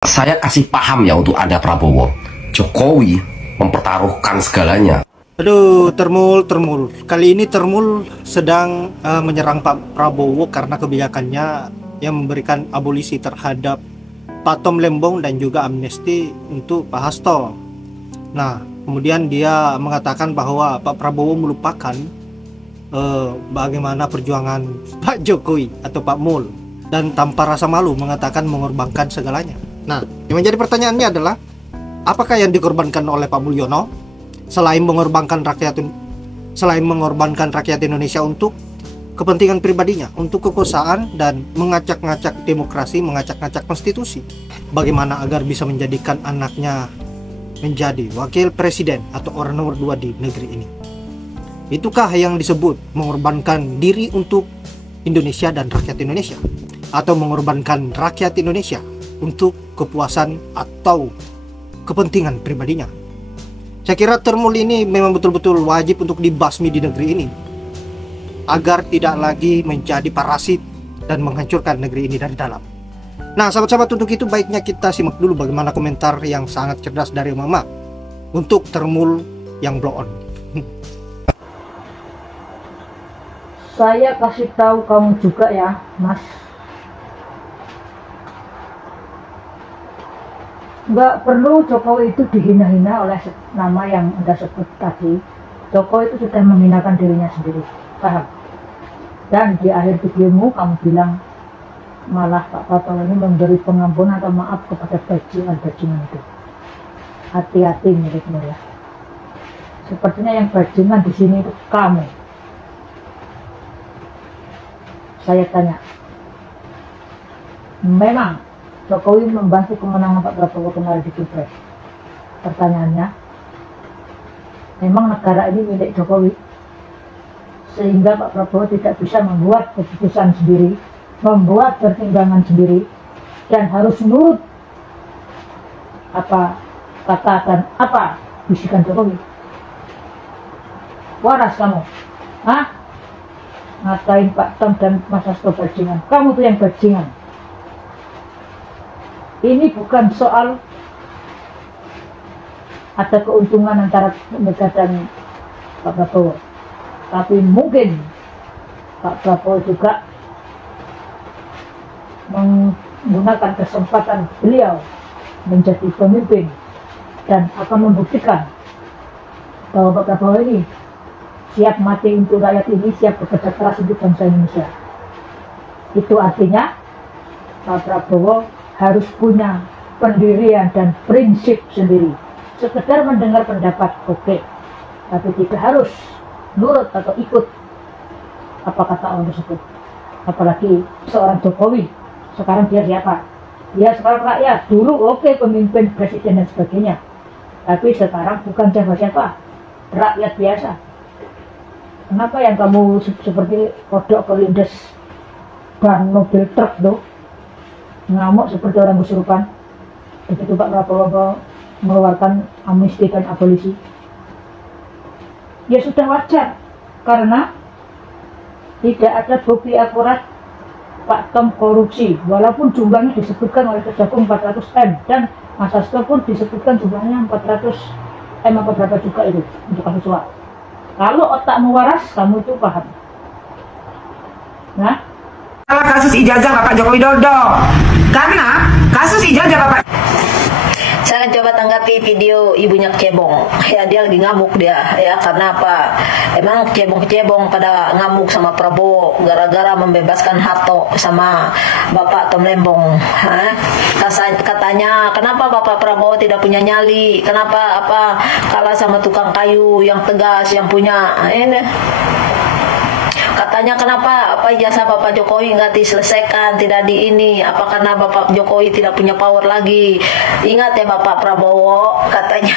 Saya kasih paham ya untuk Anda Prabowo. Jokowi mempertaruhkan segalanya. Aduh, termul. Kali ini termul sedang menyerang Pak Prabowo karena kebijakannya yang memberikan abolisi terhadap Pak Tom Lembong dan juga amnesti untuk Pak Hasto. Nah, kemudian dia mengatakan bahwa Pak Prabowo melupakan bagaimana perjuangan Pak Jokowi atau Pak Mul, dan tanpa rasa malu mengatakan mengorbankan segalanya. Nah, yang menjadi pertanyaannya adalah apakah yang dikorbankan oleh Pak Mulyono selain mengorbankan rakyat Indonesia untuk kepentingan pribadinya, untuk kekuasaan dan mengacak-ngacak demokrasi, mengacak-ngacak konstitusi. Bagaimana agar bisa menjadikan anaknya menjadi wakil presiden atau orang nomor 2 di negeri ini? Itukah yang disebut mengorbankan diri untuk Indonesia dan rakyat Indonesia, atau mengorbankan rakyat Indonesia untuk kepuasan atau kepentingan pribadinya? Saya kira termul ini memang betul-betul wajib untuk dibasmi di negeri ini agar tidak lagi menjadi parasit dan menghancurkan negeri ini dari dalam. Nah, sahabat-sahabat, untuk itu baiknya kita simak dulu bagaimana komentar yang sangat cerdas dari Mama untuk termul yang blow on. Saya kasih tahu kamu juga ya, Mas. Nggak perlu Jokowi itu dihina-hina oleh nama yang Anda sebut tadi. Jokowi itu sudah menghinakan dirinya sendiri, paham? Dan di akhir videomu kamu bilang malah Pak Prabowo ini memberi pengampunan atau maaf kepada bajingan-bajingan itu. Hati-hati milikmu ya. Sepertinya yang bajingan di sini itu kamu. Saya tanya, memang Jokowi membantu kemenangan Pak Prabowo kemarin di Pilpres? Pertanyaannya, memang negara ini milik Jokowi, sehingga Pak Prabowo tidak bisa membuat keputusan sendiri, membuat pertimbangan sendiri, dan harus nurut apa kata dan apa bisikan Jokowi. Waras kamu, hah? Ngatain Pak Tom dan Mas Hasto bajingan. Kamu tuh yang bajingan. Ini bukan soal ada keuntungan antara Mega dan Pak Prabowo, tapi mungkin Pak Prabowo juga menggunakan kesempatan beliau menjadi pemimpin dan akan membuktikan bahwa Pak Prabowo ini siap mati untuk rakyat ini, siap bekerja keras untuk bangsa Indonesia. Itu artinya Pak Prabowo harus punya pendirian dan prinsip sendiri. Sekedar mendengar pendapat oke, tapi tidak harus nurut atau ikut apa kata orang tersebut. Apalagi seorang Jokowi, sekarang dia siapa? Dia sekarang rakyat. Dulu oke, pemimpin, presiden dan sebagainya, tapi sekarang bukan siapa-siapa, rakyat biasa. Kenapa yang kamu seperti kodok kelindes ban mobil truk tuh, ngamuk seperti orang kesurupan begitu Pak Prabowo mengeluarkan amnesti dan abolisi? Ya sudah wajar, karena tidak ada bukti akurat Pak Tom korupsi, walaupun jumlahnya disebutkan oleh Kejagung 400M, dan Mas Hasto pun disebutkan jumlahnya 400M apa berapa juga itu untuk kasus suap. Kalau otakmu waras, kamu itu paham. Nah, kasus ijazah Bapak Joko Widodo, karena kasus ijazah Bapak. Saya akan coba tanggapi video ibunya kecebong. Ya, dia lagi ngamuk dia, ya, karena apa? Emang kecebong pada ngamuk sama Prabowo gara-gara membebaskan Harto sama Bapak Tom Lembong. Katanya, kenapa Bapak Prabowo tidak punya nyali? Kenapa kalah sama tukang kayu yang tegas, yang punya ini? Katanya kenapa ijazah Bapak Jokowi nggak diselesaikan, tidak di ini, apa karena Bapak Jokowi tidak punya power lagi? Ingat ya Bapak Prabowo, katanya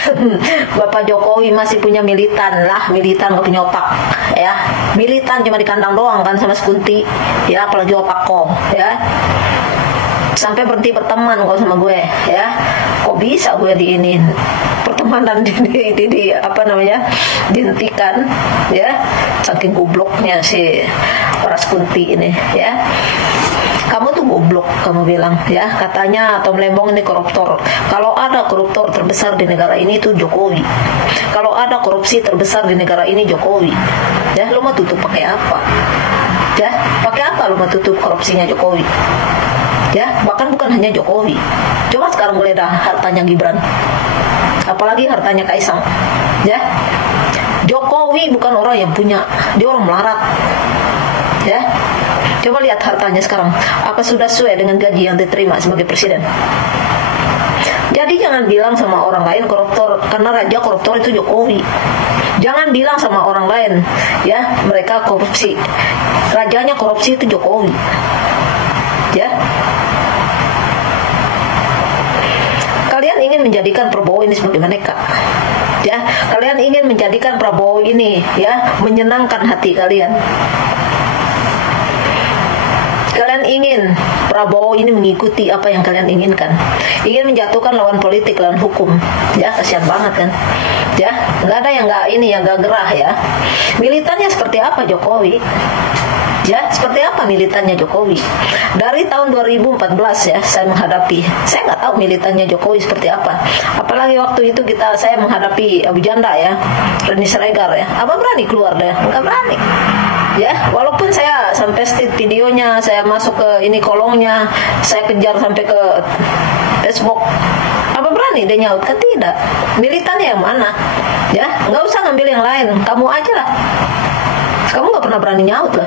Bapak Jokowi masih punya militan nggak punya otak, ya. Militan cuma di kandang doang kan sama Sekunti, ya, apalagi opak kong, ya. Sampai berhenti berteman kok sama gue, ya. Kok bisa gue diinin pertemanan di apa namanya, dihentikan, ya, saking gobloknya si Ras Kunti ini, ya. Kamu tuh goblok kamu bilang ya, katanya Tom Lembong ini koruptor. Kalau ada koruptor terbesar di negara ini itu Jokowi. Kalau ada korupsi terbesar di negara ini Jokowi. Ya, lu mau tutup pakai apa? Ya, pakai apa lu mau tutup korupsinya Jokowi? Ya, bahkan bukan hanya Jokowi. Coba sekarang geledah hartanya Gibran. Apalagi hartanya Kaisang. Ya. Jokowi bukan orang yang punya, dia orang melarat. Ya. Coba lihat hartanya sekarang. Apa sudah sesuai dengan gaji yang diterima sebagai presiden? Jadi jangan bilang sama orang lain koruptor, karena raja koruptor itu Jokowi. Jangan bilang sama orang lain, ya, mereka korupsi. Rajanya korupsi itu Jokowi. Ya. Kalian ingin menjadikan Prabowo ini sebagai boneka. Ya, kalian ingin menjadikan Prabowo ini ya menyenangkan hati kalian. Kalian ingin Prabowo ini mengikuti apa yang kalian inginkan. Ingin menjatuhkan lawan politik, lawan hukum. Ya, kasihan banget kan. Ya, nggak ada yang nggak ini, yang nggak gerah ya. Militannya seperti apa Jokowi? Ya, seperti apa militannya Jokowi? Dari tahun 2014 ya, saya menghadapi. Saya nggak tahu militannya Jokowi seperti apa. Apalagi waktu itu saya menghadapi Abu Janda ya, Reni Siregar ya. Apa berani keluar deh? Nggak berani. Ya, walaupun saya sampai stit videonya, saya masuk ke ini kolongnya, saya kejar sampai ke Facebook. Apa berani dia nyaut? Kan tidak. Militannya yang mana? Ya, nggak usah ngambil yang lain. Kamu aja lah. Kamu nggak pernah berani nyaut lah.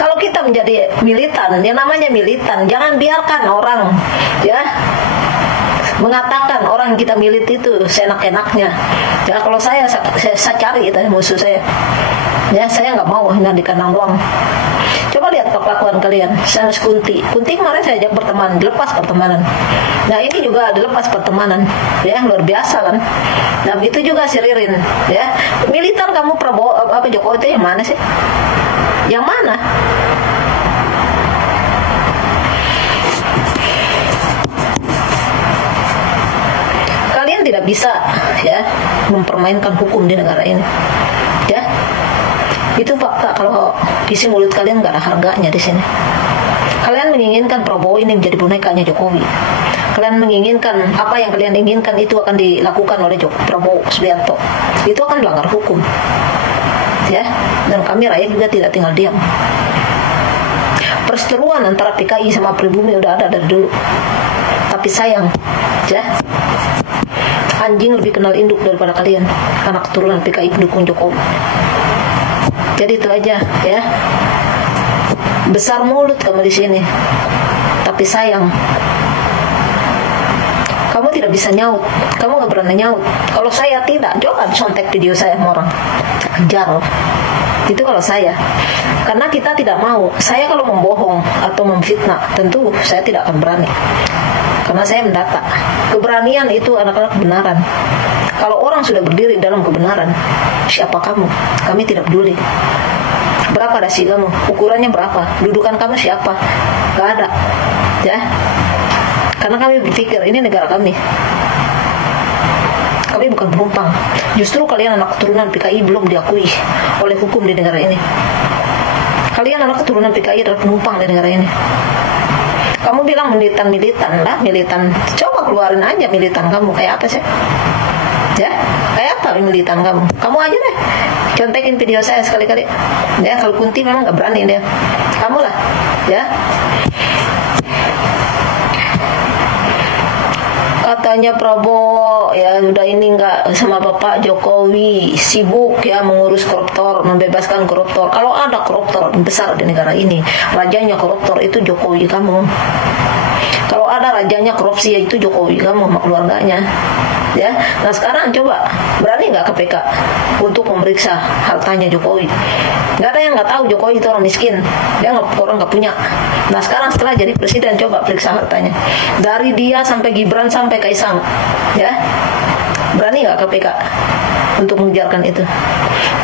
Kalau kita menjadi militan, yang namanya militan, jangan biarkan orang ya mengatakan orang yang kita milit itu seenak-enaknya. Ya, kalau saya cari itu musuh saya. Ya, saya nggak mau hanya di kandang doang. Coba lihat kelakuan kalian. Saya Kunti kemarin saya ajak berteman, dilepas pertemanan. Nah, ini juga dilepas pertemanan. Ya, luar biasa kan. Nah, begitu juga si Ririn. Ya, militan kamu Prabowo apa Jokowi itu yang mana sih? Yang mana? Kalian tidak bisa ya mempermainkan hukum di negara ini. Ya. Itu fakta. Kalau isi mulut kalian nggak ada harganya di sini. Kalian menginginkan Prabowo ini menjadi bonekanya Jokowi. Kalian menginginkan apa yang kalian inginkan itu akan dilakukan oleh Prabowo Subianto. Itu akan melanggar hukum. Ya, dan kami rakyat juga tidak tinggal diam. Perseteruan antara PKI sama pribumi udah ada dari dulu. Tapi sayang, ya, anjing lebih kenal induk daripada kalian, anak keturunan PKI pendukung Jokowi. Jadi itu aja, ya. Besar mulut kamu di sini, tapi sayang, kamu tidak bisa nyaut. Kamu nggak pernah nyaut. Kalau saya tidak, coba contek video saya sama orang, kejar. Itu kalau saya, karena kita tidak mau. Saya kalau membohong atau memfitnah, tentu saya tidak akan berani, karena saya mendata. Keberanian itu anak-anak kebenaran. Kalau orang sudah berdiri dalam kebenaran, siapa kamu? Kami tidak peduli. Berapa dasi kamu? Ukurannya berapa? Dudukan kamu siapa? Gak ada. Ya. Karena kami berpikir ini negara kami. Kami bukan penumpang. Justru kalian anak keturunan PKI belum diakui oleh hukum di negara ini. Kalian anak keturunan PKI adalah penumpang di negara ini. Kamu bilang militan lah, militan. Coba keluarin aja militan kamu kayak apa sih? Ya, kayak apa militan kamu? Kamu aja deh, contekin video saya sekali-kali. Ya, kalau Kunti memang nggak berani dia. Kamu lah, ya. Katanya Prabowo ya udah ini nggak sama Bapak Jokowi, sibuk ya mengurus koruptor, membebaskan koruptor. Kalau ada koruptor besar di negara ini, rajanya koruptor itu Jokowi kamu. Kalau ada rajanya korupsi ya itu Jokowi kamu sama keluarganya. Ya, nah sekarang coba berani nggak KPK untuk memeriksa hartanya Jokowi? Nggak ada yang nggak tahu Jokowi itu orang miskin, dia orang nggak punya. Nah sekarang setelah jadi presiden coba periksa hartanya, dari dia sampai Gibran sampai Kaisang, ya berani nggak KPK untuk mengejarkan itu?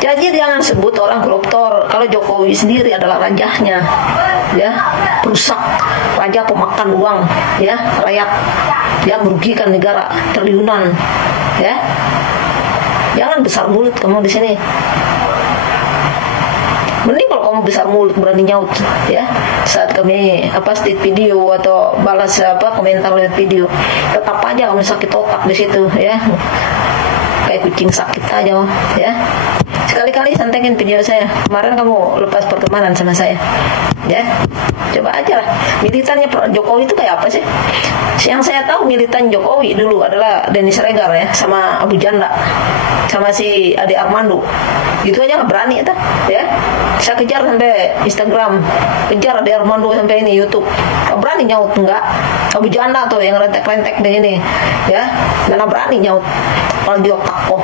Jadi jangan sebut orang koruptor kalau Jokowi sendiri adalah rajanya, ya perusak, raja pemakan uang, ya rakyat, ya merugikan negara triliunan, ya. Jangan besar mulut kamu di sini. Mending kalau kamu besar mulut berani nyaut ya saat kami state video atau balas komentar lewat video, tetap aja kamu sakit otak di situ ya, kayak kucing sakit aja ya. Sekali-kali santekin video saya. Kemarin kamu lepas pertemanan sama saya ya, coba aja lah. Militannya Jokowi itu kayak apa sih? Yang saya tahu militan Jokowi dulu adalah Dennis Regar ya, sama Abu Janda, sama si Ade Armando. Gitu aja nggak berani itu ya. Saya kejar sampai Instagram, kejar Ade Armando sampai ini YouTube, nggak berani nyaut. Enggak, Abu Janda tuh yang rentek-rentek deh ini ya, mana berani nyaut kalau di otak kok.